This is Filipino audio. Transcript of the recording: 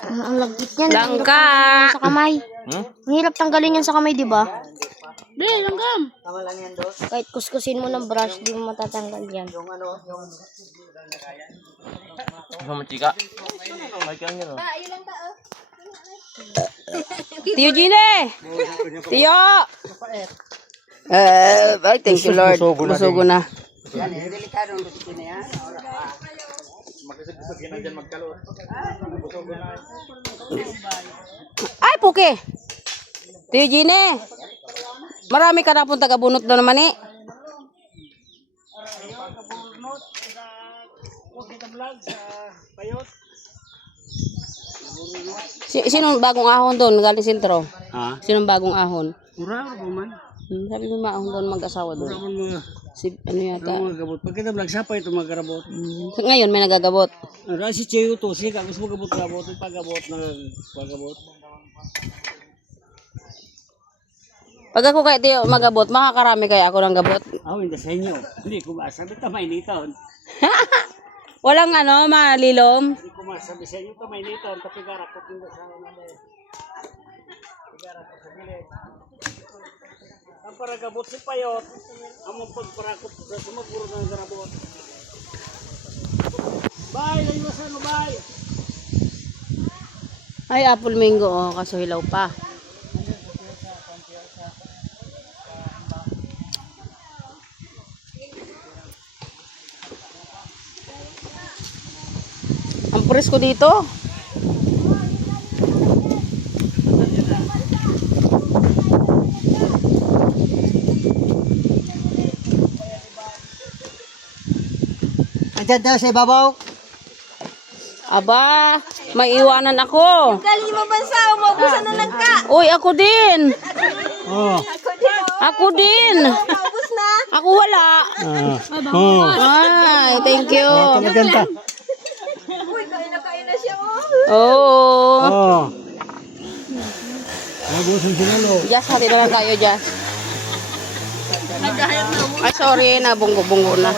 Ang lagkit niyan. Langka. Sa kamay. Ang hirap tanggalin yan sa kamay, di ba? Be, langgam. Kahit kuskusin mo ng brush, di mo matatanggal yan. Sama chika. Tiyo Gine. Tiyo. Ay, thank you Lord. Busugo na. Ay, puke. Tiyo Gine. Marami ka na pong taga-bunot na naman eh. Sinong bagong ahon doon? Galing sentro? Ha? Sinong bagong ahon? Mura ko man. Sabi mo maahon doon mag-asawa doon. Mura mo mga Si, ano yata? gabot. Pagkita vlog siya pa ito magkarabot. So, ngayon may nagagabot. Si Cheyo to, siya gusto mo gabot-gabot, pagabot na pagabot. Pag ako kaya tiyo magabot, makakarami kaya ako ng gabot. Hindi sa inyo. Hindi ko masabi tamay niton. Walang ano, malilom. Hindi ko masabi sa inyo tamay niton, tapi garapot nyo sa mga garapot sa bilet. Ang paragabot si Payot, ang pagparakot sa sumaguro ng garabot. Bye, laywasan mo, bye! Ay, apple mango, oh, kaso hilaw pa. Ang presko dito. Andiyan daw sa ibabaw. Aba, may iwanan ako. Galing mo bansa, umabusan na nagka. Uy, ako din. Oh. Ako din. Ubus na. Ako wala. Ay, thank you. Maganda. Uy, kain na siya, Oh. Oh. Nagusin sinalo. Jazz, hati na lang tayo, Jazz. Ay, sorry, nabunggo-bunggo na.